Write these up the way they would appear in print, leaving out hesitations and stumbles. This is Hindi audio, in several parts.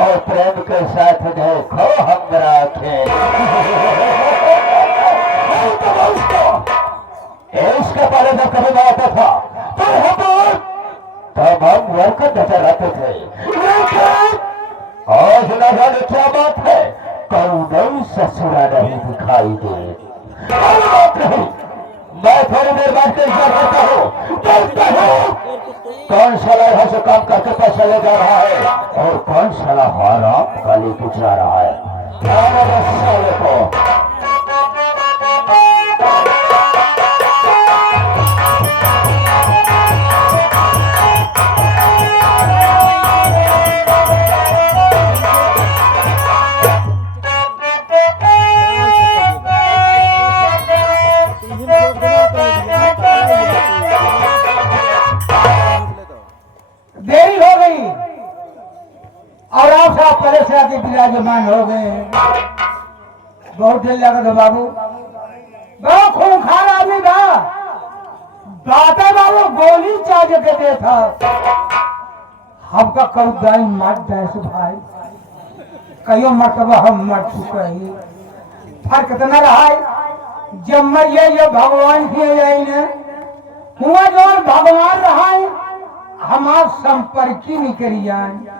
और प्रेम के साथ देखो हम राखे इसके बारे में कभी ना आता था तब हम वर्कर नजर आते थे, आज न जाने क्या बात है कौन ससुरा नहीं दिखाई दे। मैं थोड़ी देर बाद करता हूँ कौन साला यहाँ से काम करके पैसा ले जा रहा है और कौन साला हराम गाली गुजरा रहा है। साले को पहले से आगे विराजमान हो गए हैं। बहुत दिल लगा था बाबू, बहुत खूंखार आदमी था। दाता बाबू गोली चार्ज के दे था हमका कऊ दाई मर दस भाई कईयों मरतबा हम मर चुके हैं। फर्क इतना रहा है जब मरिए ये भगवान की यही ने हुआ जो भगवान रहा है हमार संपर्क ही नहीं करी जाए।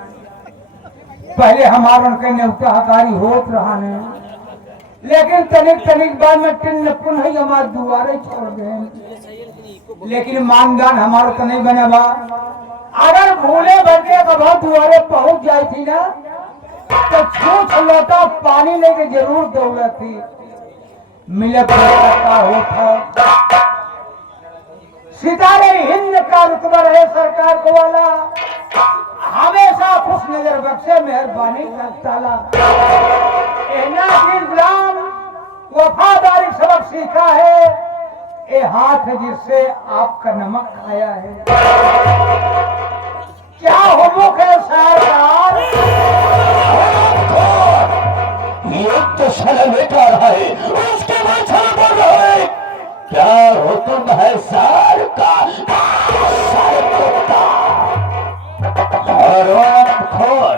पहले हमारा उनके न्योता हकारी होत रहा ने लेकिन तनिक तनिक बाद में टिन पुन ही हमारे दुआरे छोड़ गए। लेकिन मानदान हमारा तो नहीं बना बा। अगर भूले भटके कभी दुआरे पहुंच जाई थी ना तो छूछ लोटा पानी लेके जरूर दौड़त थी। मिले का होता सितारे हिंद का रुतबा रहे सरकार को वाला हमेशा खुश नजर बख्शे मेहरबानी का ताला। गुलाम वफादारी सबक सीखा है ये हाथ जिससे आपका नमक खाया है। क्या हुमुक है सरकार ये तो साला लेटा रहा है उसके बाद साला बोल रहा है क्या हुक्म है सर का खोर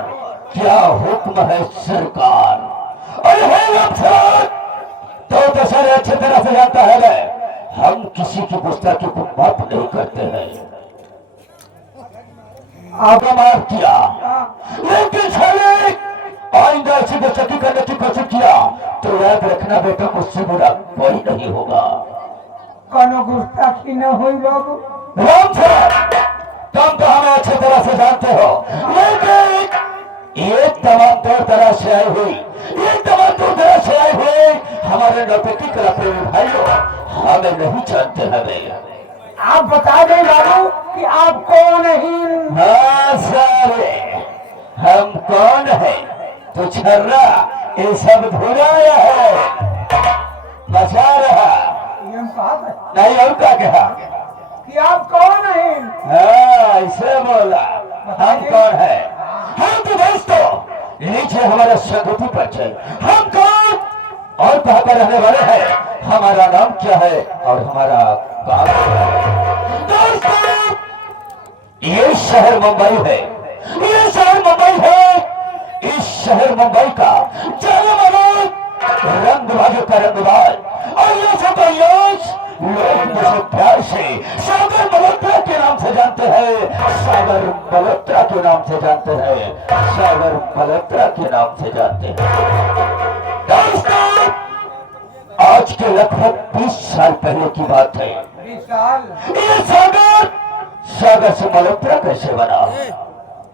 क्या हुक्म है सरकार। अरे अफसर तो सारे अच्छे तरह से जाता है हम किसी की गुस्ताखी को माफ नहीं करते हैं। आपने माफ किया लेकिन साले आइंदा ऐसी बेचती करने की कोशिश किया तो याद रखना बेटा मुझसे बुरा कोई नहीं होगा। कौनो गुस्ताखी न हुई बाबू राम सर तुम तो हमें अच्छी तरह से जानते हो लेकिन एक तमाम दो तरह से आई हुई एक तमाम दो तरह से आई हुई हमारे नौटंकी कला प्रेमी भाइयों हमें नहीं जानते हमें आप बता दें बाबू कि आप कौन है। हाँ सारे हम कौन है तो छर्रा ये सब धुराया है बचा रहा कहा था नहीं और क्या कहा कि आप कौन हैं? हाँ, ऐसे बोला हम कौन है। हम तो दोस्तों नीचे हमारा स्वरूपी परिचय, हम कौन और कहाँ पर रहने वाले हैं, हमारा नाम क्या है और हमारा काम क्या है। दोस्तों ये शहर मुंबई है, ये शहर मुंबई है। इस शहर मुंबई का जाने मानो रंग भाग्य का रंगबाज और ये सब लोग मुझे प्यार से सागर मल्होत्रा के नाम से जानते हैं, सागर मल्होत्रा के नाम से जानते हैं, सागर मल्होत्रा के नाम से जानते हैं। दोस्तों आज के लगभग 20 साल पहले की बात है। 20 साल? ये सागर से मल्होत्रा कैसे बना?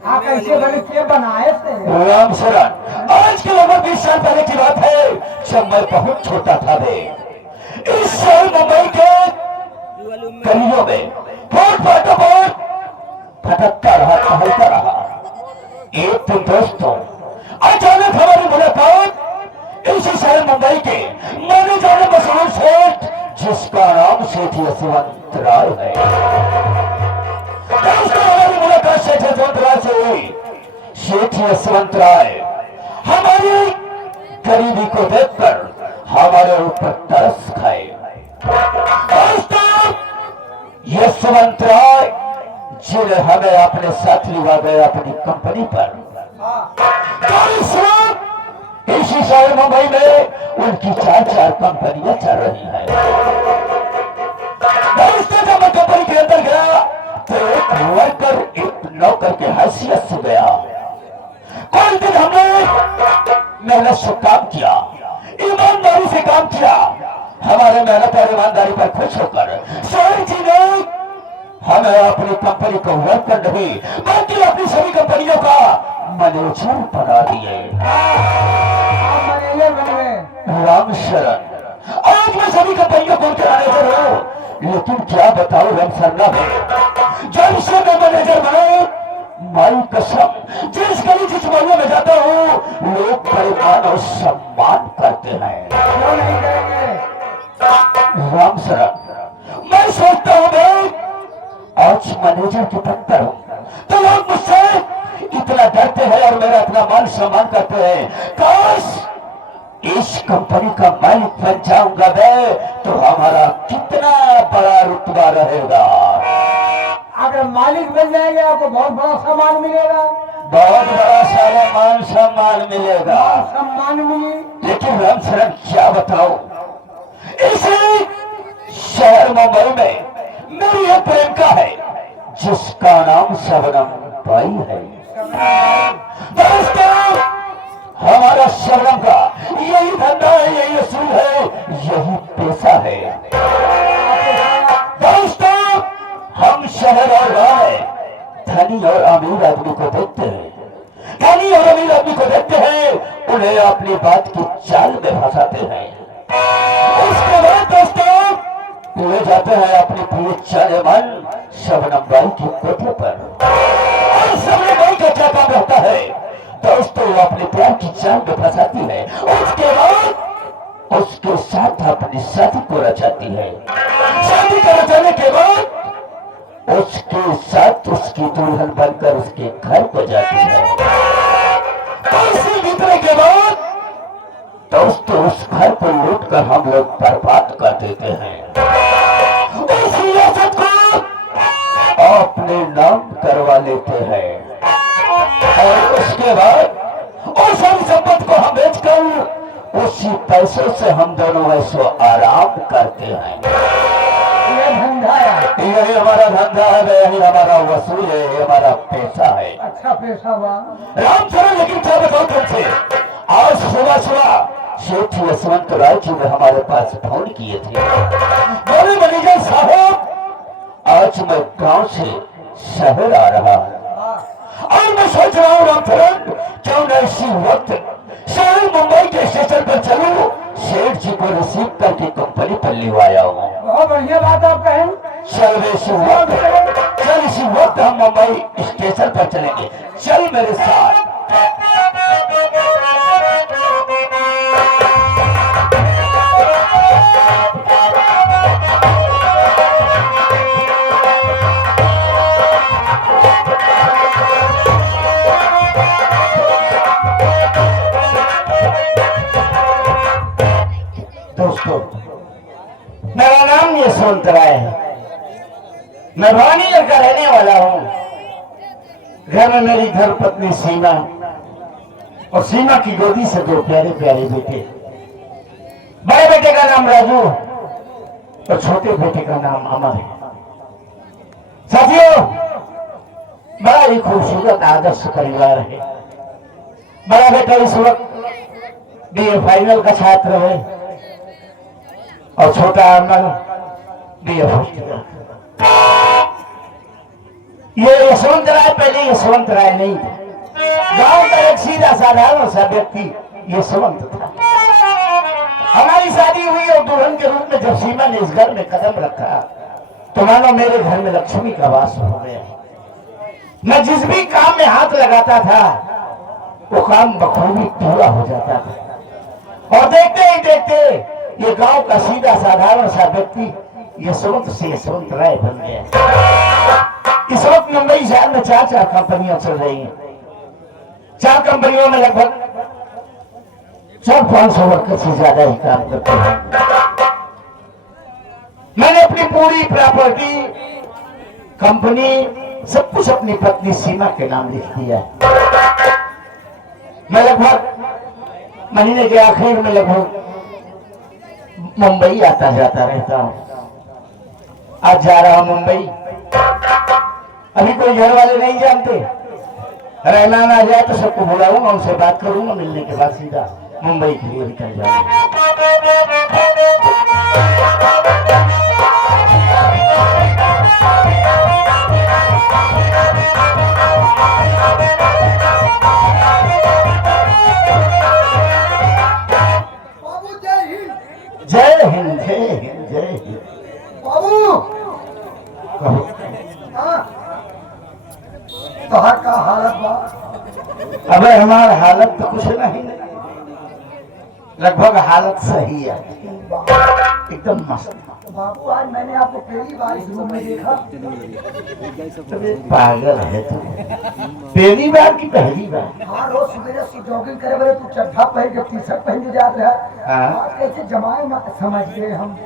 हाँ, कैसे बने, के बनाए थे? राम शरण। आज के लगभग 20 साल पहले की बात है, जब मैं बहुत छोटा था। इस शहर मुंबई के गलियों में फुटपाथों पर भटकता रहा, टहलता रहा। एक दिन दोस्तों अचानक हमारी मुलाकात इसी शहर मुंबई के माने जाने मशहूर सेठ, जिसका नाम सेठ यशवंत राय है। दोस्तों हमारी मुलाकात सेठ यशवंत राय से हुई। सेठ यशवंत राय हमारी गरीबी को देखकर हमारे ऊपर तरस खाए। दोस्तों यशवंत राय जिन्हें हमें अपने साथ लिवा गए अपनी कंपनी पर। इसी शहर मुंबई में उनकी 4 कंपनियां चल रही हैं। दोस्तों जब मैं कंपनी के अंदर गया तो एक वर्कर एक नौकर के हैसियत से गया। कोई दिन हमने मेहनत से काम किया, ईमानदारी से काम किया। हमारे मेहनत और ईमानदारी पर खुश होकर सेठ जी ने हमें अपनी कंपनी को वर्कर नहीं बल्कि अपनी सभी कंपनियों का मैनेजर बना दिए। मैनेजर बन गए? राम शरण। आज मैं सभी कंपनियों को उनके मैनेजर हूँ, लेकिन क्या बताऊं राम शरण में जब से मैं मैनेजर बने, माई कसम जिस गली जिस मोहल्ले में जाता हूँ लोग बड़े मान और सम्मान करते हैं। क्यों नहीं करेंगे? राम शरण मैं सोचता हूँ मैं आज मैनेजर के पद पर हूँ तो लोग मुझसे इतना डरते हैं और मेरा इतना मान सम्मान करते हैं। काश इस कंपनी का मालिक बन जाऊंगा मैं तो हमारा कितना बड़ा रुतबा रहेगा। अगर मालिक बन जाएंगे आपको बहुत बड़ा सम्मान मिलेगा। बहुत बड़ा सारा मान सम्मान मिलेगा। सम्मान मिले, लेकिन राम शरण क्या बताओ, इसी शहर मुंबई में मेरी एक प्रेमिका है जिसका नाम शबनम बाई है। दोस्तों हमारा शबनम का यही धंधा है, यही असूल है, यही पेशा है। दोस्तों हम शहर और गांव धनी और अमीर आदमी को देखते हैं, धनी और अमीर आदमी को देखते हैं, उन्हें अपनी बात की चाल में फंसाते हैं। उसके बाद दोस्तों ले जाते हैं अपनी प्रिय जाने मन शबनम बाई की कोठे पर। और शबनम बाई का क्या काम रहता है दोस्तों, वो अपने प्यार की चाल में फंसाती है। उसके बाद उसके साथ अपनी शादी को रचाती है। शादी को रचाने के बाद उसके साथ उसकी दुल्हन बनकर उसके घर को जाती है। बीतने के बाद दोस्तों उस घर को लूट कर हम लोग बर्बाद कर देते हैं। उस रियासत को अपने नाम करवा लेते हैं और उसके बाद उस संपत्ति को हम बेचकर उसी पैसों से हम दोनों ऐसो आराम करते हैं। ये धंधा है, यही हमारा धंधा है, यही हमारा वसूल है, यही हमारा पैसा है। अच्छा पैसा हुआ। राम शरण लेकिन क्या बताओ तुमसे, आज सुबह सेठ यशवंत राय जी ने हमारे पास फोन किए थे। बोले मैनेजर साहब आज मैं गांव से शहर आ रहा हूँ और मैं सोच रहा हूँ राम शरण क्यों न इसी वक्त शहर मुंबई के स्टेशन पर चलूं, सेठ जी को रिसीव करके कंपनी पर लिवाया हूँ। बहुत बढ़िया बात आप कहें। चल इसी वक्त हम मुंबई स्टेशन पर चलेंगे, चल मेरे साथ। दोस्तों, मेरा नाम यशवंत राय है। मैं भवानीनगर का रहने वाला हूँ। घर में मेरी धर्मपत्नी सीमा और सीमा की गोदी से दो प्यारे प्यारे बेटे। बड़े बेटे का नाम राजू और छोटे बेटे का नाम अमर है। साथियों, बड़ा ही खूबसूरत आदर्श परिवार है। बड़ा बेटा इस वक्त बीए फाइनल का छात्र है और छोटा अमर बीए फर्स्ट ईयर। ये यशवंत राय पहले यशवंत राय नहीं था। गांव का एक सीधा साधारण सा व्यक्ति यशवंत था। हमारी शादी हुई और दुल्हन के रूप में जब सीमा ने इस घर में कदम रखा तो मानो मेरे घर में लक्ष्मी का वास हो गया। मैं जिस भी काम में हाथ लगाता था वो काम बखूबी पूरा हो जाता था और देखते ही देखते ये गांव का सीधा साधारण सा व्यक्ति यशवंत से यशवंत राय बन गया। इस वक्त मुंबई शहर में 4 कंपनियां चल रही हैं। 4 कंपनियों में लगभग 400-500 वर्कर से ज्यादा ही काम करते हैं। मैंने अपनी पूरी प्रॉपर्टी, कंपनी, सब कुछ अपनी पत्नी सीमा के नाम लिख दिया है। मैं लगभग महीने के आखिर में लगभग मुंबई आता जाता रहता हूँ। आज जा रहा हूं मुंबई। अभी कोई घर वाले नहीं जानते। रहमान आ जाए तो सबको बुलाऊंगा, उनसे बात करूंगा, मिलने के बाद सीधा मुंबई के लिए निकल जाऊंगा। बाबू जय हिंद। जय हिंद, जय हिंद, जय हिंद। बाबू हाँ, तोहर का हालत बा? अबे हमारा हालत तो कुछ नहीं, लगभग हालत सही है, एकदम मस्त। बाबू आज मैंने आपको पहली बार इस रूम में देखा। पागल है तू। पहली बार की पहली बार? हाँ, रोज सवेरे से जॉगिंग करे बड़े तू चड्ढा पहन के टी-शर्ट पहन के जाते रहा। हाँ। आज कैसे जमाए समझ गए हम।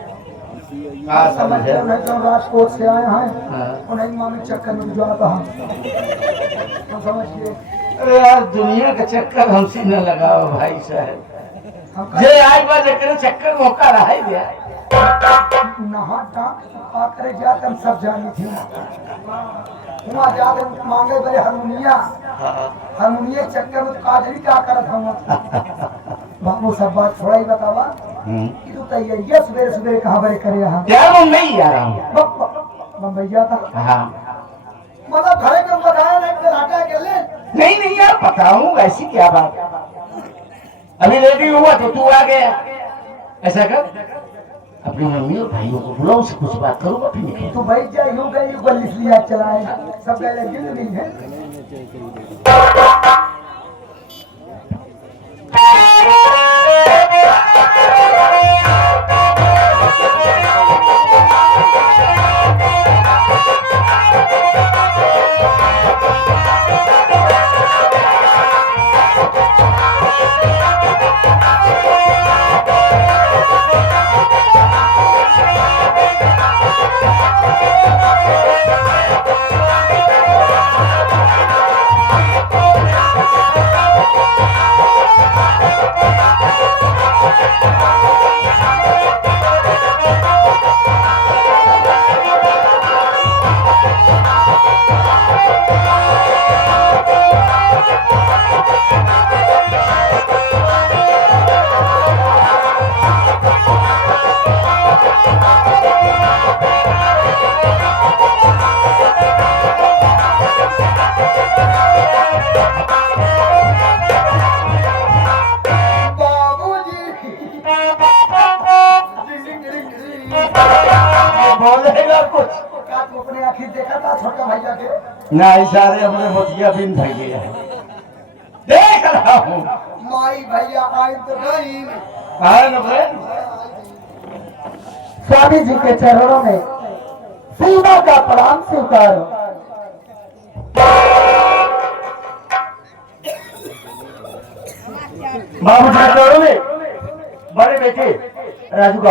हाँ, समझ समझे। गए जो राजकोट से आए हैं हाँ। उन्हें मामी चक्कर में जाता हम समझ गए। अरे यार, दुनिया का चक्कर हमसे न लगाओ भाई साहब। हम जे आज बार जकरे चक्कर मौका रहा है दिया। नहा टाँग आ करे जाते हम सब जानी थी। वहाँ जाते मांगे बड़े हारमोनिया चक्कर में काजरी क्या करत हम। बाबू सब बात थोड़ा ही बतावा कि तू तैयारियां सवेरे सवेरे कहाँ बड़े करे यहाँ? यार मुंबई जा रहा हूँ। मुंबई जाता हाँ। मतलब घरे को बताया नहीं फिर हटा के ले। नहीं यार, बताऊँ ऐसी क्या बात। अभी रेडी हुआ तो तू आ गया। ऐसा कर, अपनी मम्मी और भाइयों को बुलाओ, उनसे कुछ बात करूंगा फिर निकल। तू भाई जा यूं गई यूं लिया चलाए सब पहले गिल नहीं है। बोलेगा कुछ? का तू अपने आखिर देखा था छोटा भैया के? नहीं सारे हमने मोतिया बिन भाई गया देख रहा हूँ। माई भैया आए तो नहीं। स्वामी जी के चरणों में सीमा का प्रणाम स्वीकारो। बाबू जी चरणों में बड़े बेटे राजू का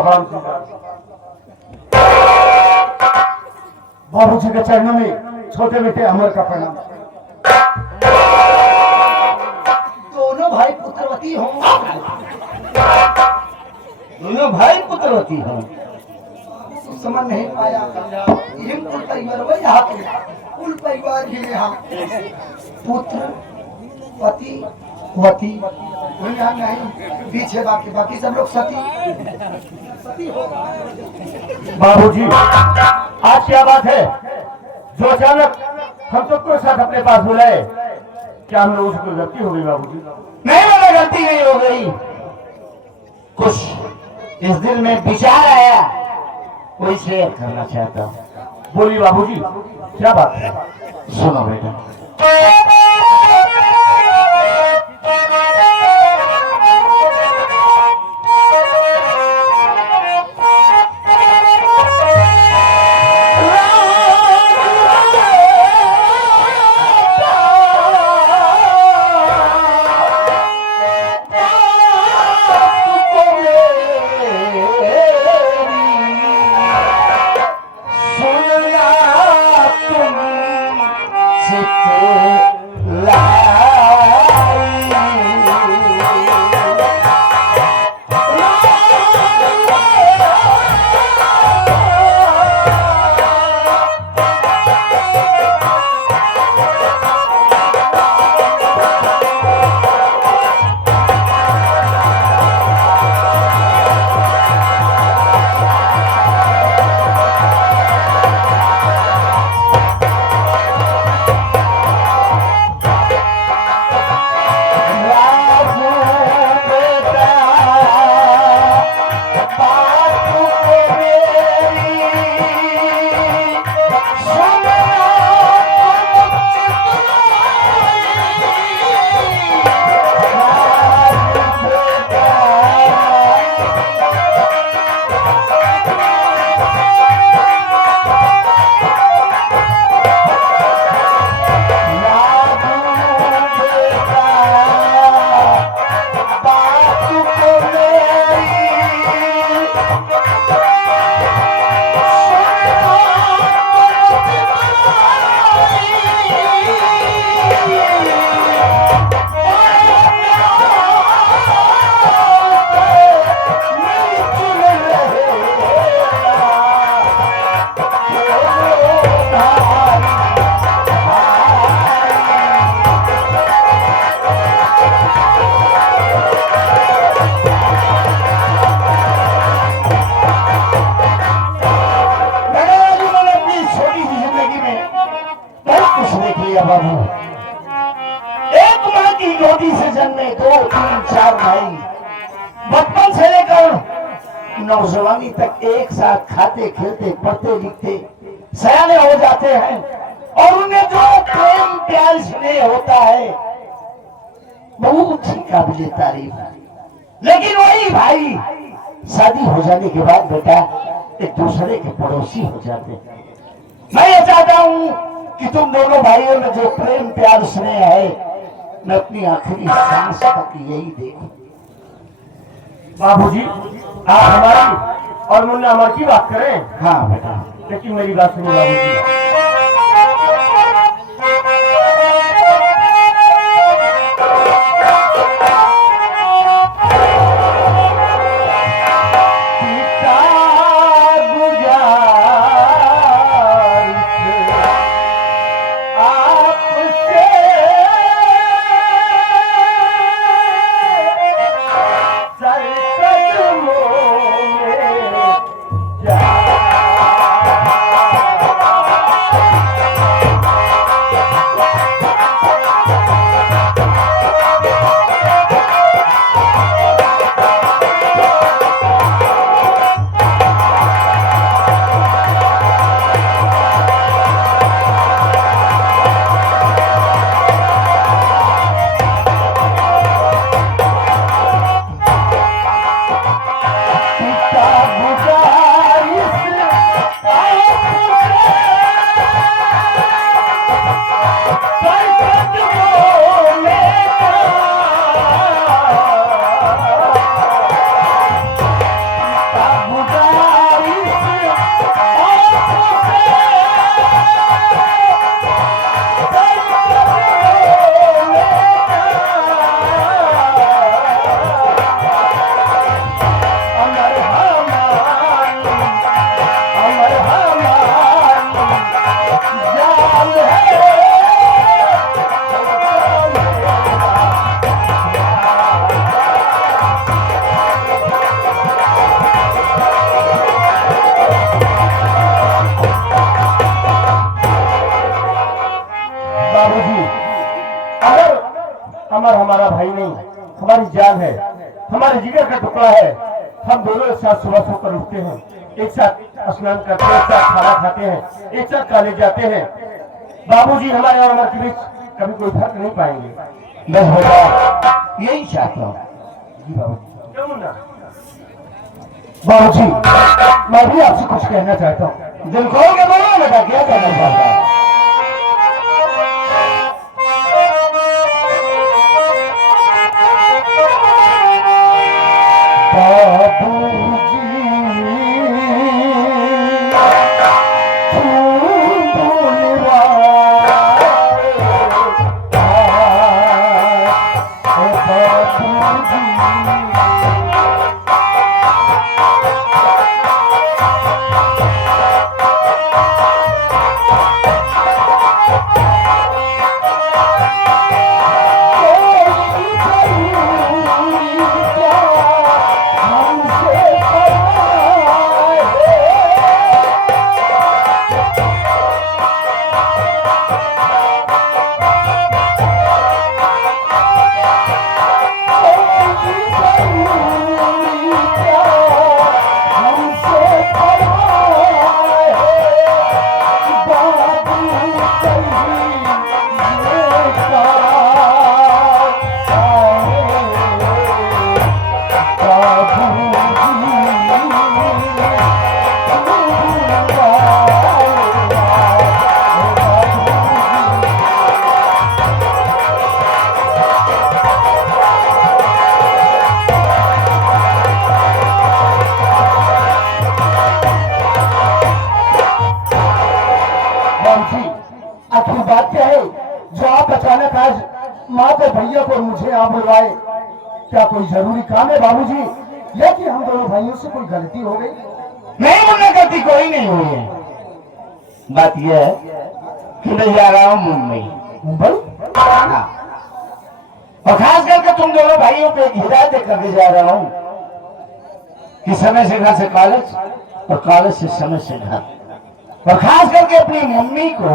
बाबूजी के चरणों में छोटे बेटे अमर का प्रणाम। दोनों भाई पुत्रवती हों। दोनों भाई पुत्रवती हों। समझ नहीं पाया। ये कुल परिवार वही यहाँ पे, कुल परिवार ही यहाँ पुत्र पति वती यहाँ नहीं, पीछे बाकी बाकी सब लोग सती हो। बाबूजी आज क्या बात है जो अचानक हम सबको साथ अपने पास बुलाए? क्या हम लोगों से कोई गलती हो गई बाबूजी? नहीं मेरा गलती नहीं हो गई, कुछ इस दिल में विचार आया, कोई शेयर करना चाहता हूँ। बोलिए बाबूजी क्या बात है? सुनो बेटा, बाबू, एक माँ की गोदी से जन्मे 2, 3, 4 भाई, बचपन से लेकर नौजवानी तक एक साथ खाते खेलते पढ़ते लिखते सयाने हो जाते हैं, और उन्हें जो प्रेम प्यार स्नेह होता है बहुत ही काबिले तारीफ है। लेकिन वही भाई शादी हो जाने के बाद बेटा एक दूसरे के पड़ोसी हो जाते हैं। मैं ये चाहता हूँ कि तुम दोनों भाइयों में जो प्रेम प्यार स्नेह है, मैं अपनी आखिरी सांस तक यही देखूं। बाबूजी आप हमारी और मुन्ना अमर की बात करें। हाँ बेटा, लेकिन मेरी बात सुनो बाबूजी, जान है, हमारे जिगर का टुकड़ा है। हम दोनों एक साथ सुबह सोकर उठते हैं, एक साथ स्नान करते हैं, एक साथ खाना खाते हैं, एक साथ कॉलेज जाते हैं। बाबूजी हमारे और हमारे के बीच कभी कोई फर्क नहीं पाएंगे। बस बेटा यही चाहता हूँ। जी बाबूजी। क्यों ना? बाबूजी मैं भी आपसे कुछ कहना चाहता हूँ। दिल खोल के बोलो बेटा, क्या कहना चाहता है? आखिर बात क्या है जो आप अचानक आज माँ को, भैया को, मुझे यहाँ बुलवाए? क्या कोई जरूरी काम है बाबूजी, या कि हम दोनों भाइयों से कोई गलती हो गई? नहीं, मुन्ना गलती कोई नहीं हुई है। बात यह है कि मैं जा रहा हूँ मुंबई। मुंबई? हाँ। और खास करके तुम दोनों भाइयों पे एक हिदायत करके जा रहा हूँ कि समय से घर से कॉलेज और कॉलेज से समय से घर, और खास करके अपनी मम्मी को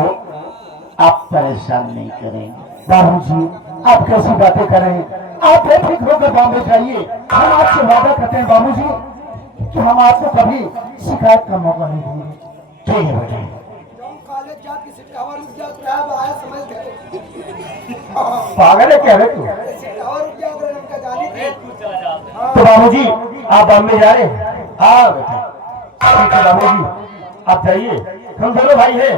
आप परेशान नहीं करेंगे। बाबूजी आप कैसी बातें कर रहे हैं? आप बेफिक्र होकर बॉम्बे जाइए। हम आपसे वादा करते हैं बाबूजी कि हम आपको कभी शिकायत का मौका नहीं देंगे। ठीक है बेटा। कॉलेज जाके सिटावर रुक जा तो अब आया समझ गए। पागल है क्या रे तू? सिटावर रुक जा अगर उनका जाने थे। तो बाबूजी आप बॉम्बे जा रहे हैं? हाँ बेटा। ठीक है बाबूजी आप जाइए, हम दोनों भाई हैं,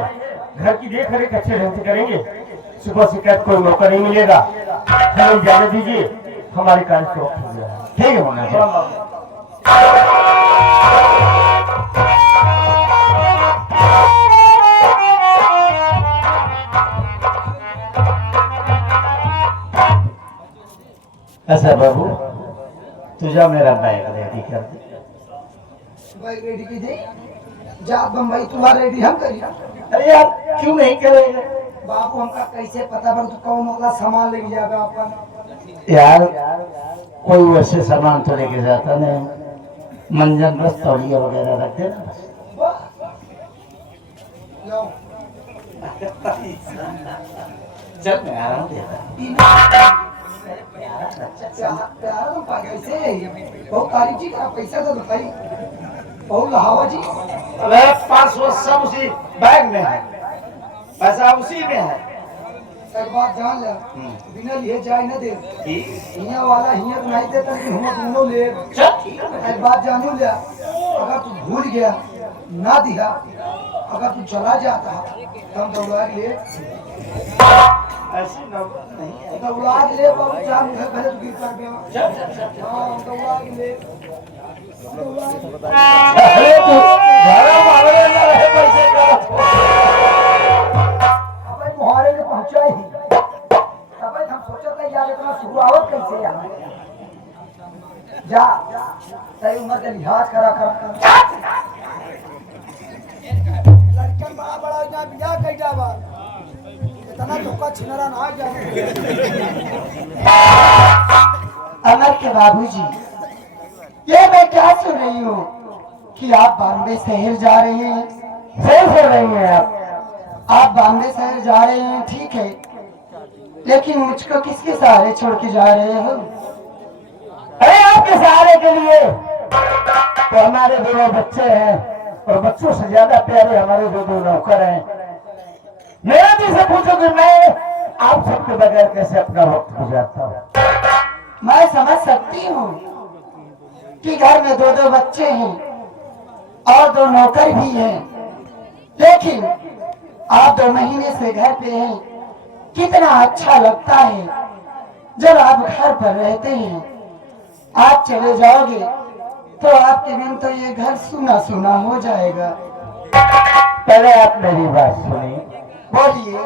घर की देख रेख अच्छे ढंग से करेंगे। सुबह शिकायत कोई मौका नहीं मिलेगा। हमें जाने दीजिए, हमारी कार्य को हो गया है। ठीक है मुन्ना जी। ऐसा बाबू तू जा, मेरा बैग रेडी कर दे। भाई रेडी कीजिए, जा बम्बई तुम्हारा रेडी हम करिए। अरे यार क्यों नहीं करेंगे? बाबू हमका कैसे पता बन तो कौन वाला सामान लेके जाएगा अपन? यार कोई वैसे सामान तो लेके जाता नहीं, मंजन बस तौलिया वगैरह रख देना बस। लो चल मैं आराम देता। प्यारा तुम कैसे बहुत तारीफ जी का पैसा तो बताई बहुत लहावा जी। अबे पास वो सब उसी बैग में है, पैसा उसी में है। एक बात जान ले, बिना लिए जाए न दे। हिया वाला हिया नहीं देता लेकिन हम दोनों ले। एक बात जानू ले, अगर तू भूल गया ना दिया, अगर तू चला जाता तो हम दौड़ा ले। ऐसी नौबत नहीं है। दौड़ा ले बहुत जान घर भले तू गिर कर गया। हाँ दौड़ा ले। अरे तू घर मांगने ना रहे पैसे का। अबे मुहारे में पहुंचा ही, अबे हम सोचा था यार इतना शुरुआत कैसे यार। जा सही उम्र के लिहाज करा कर। लड़कन बड़ा बड़ा जा बियाह कर जावा, इतना धोखा छिनरा ना जा। अमर के बाबूजी, ये मैं क्या सुन रही हूँ कि आप बॉम्बे शहर जा रहे हैं? सही कर रही हैं आप बॉम्बे शहर जा रहे हैं ठीक है, लेकिन मुझको किसके सहारे छोड़ के जा रहे हो? के सहारे के लिए तो हमारे दोनों बच्चे हैं और बच्चों से ज्यादा प्यारे हमारे दो नौकर हैं। मेरा भी से पूछो कि मैं आप सबके बगैर कैसे अपना वक्त गुजारता हूँ। मैं समझ सकती हूँ कि घर में दो बच्चे हैं और 2 नौकर भी हैं, लेकिन आप 2 महीने से घर पे हैं। कितना अच्छा लगता है जब आप घर पर रहते हैं। आप चले जाओगे तो आपके बिन तो ये घर सूना सूना हो जाएगा। पहले आप मेरी बात सुनिए। बोलिए।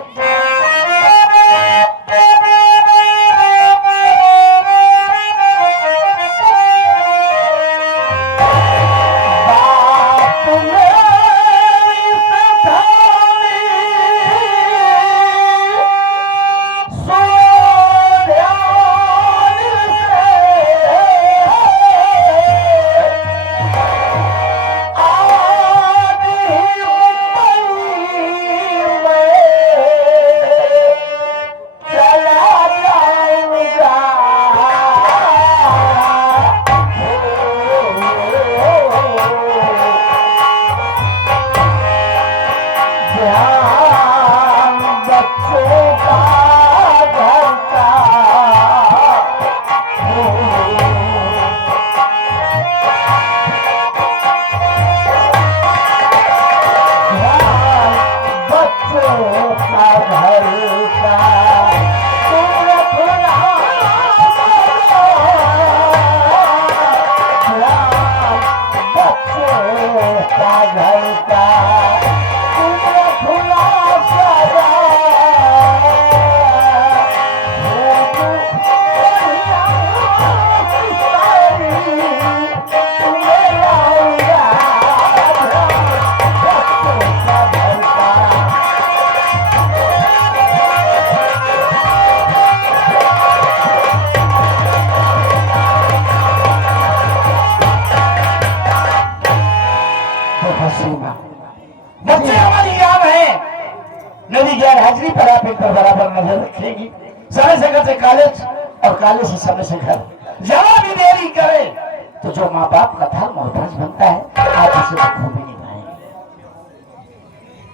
बच्चे हमारी याद है। मेरी गैर हाजिरी पर आप इन पर बराबर नजर रखेगी। समय से घर से कॉलेज और कॉलेज से समय से घर। जरा भी देरी करे तो जो माँ बाप का धर्म और फर्ज बनता है आप इसे बखूबी निभाएंगे।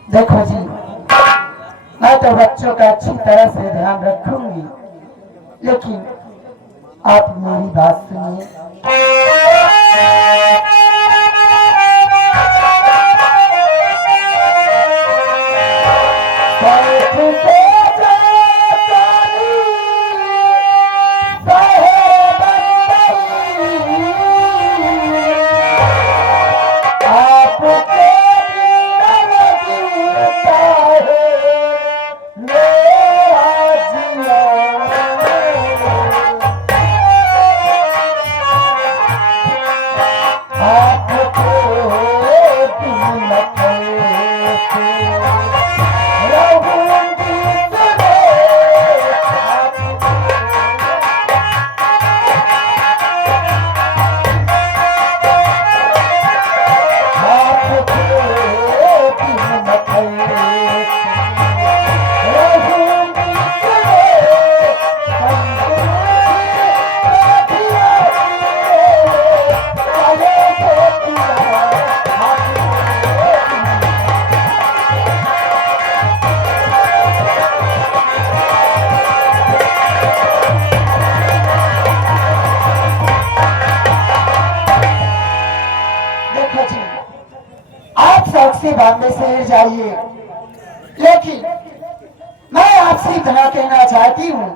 देखो जी, मैं तो बच्चों का अच्छी तरह से ध्यान रखूंगी, लेकिन आप मेरी बात सुनिए। से बॉम्बे शहर जाइए, लेकिन मैं आपसे इतना कहना चाहती हूँ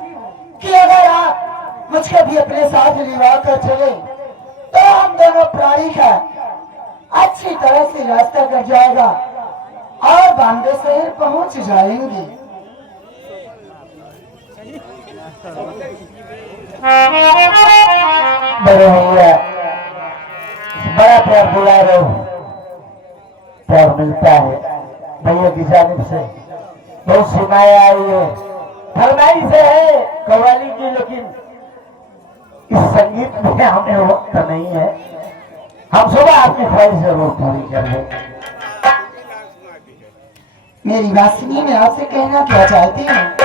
कि अगर आप मुझको भी अपने साथ लिवा कर चले तो हम दोनों प्राणी का अच्छी तरह से रास्ता कट जाएगा और बॉम्बे शहर पहुंच जाएंगे। बड़े भैया बड़ा प्यार बुला रहे हो, प्यार मिलता है भैया की जानिब से। बहुत सुनाया आई है, फरमाई से है कव्वाली की, लेकिन इस संगीत में हमें वक्त नहीं है। हम सुबह आपकी ख्वाहिश जरूर पूरी कर लें। मेरी बात सुनिए, मैं आपसे कहना क्या चाहती हूँ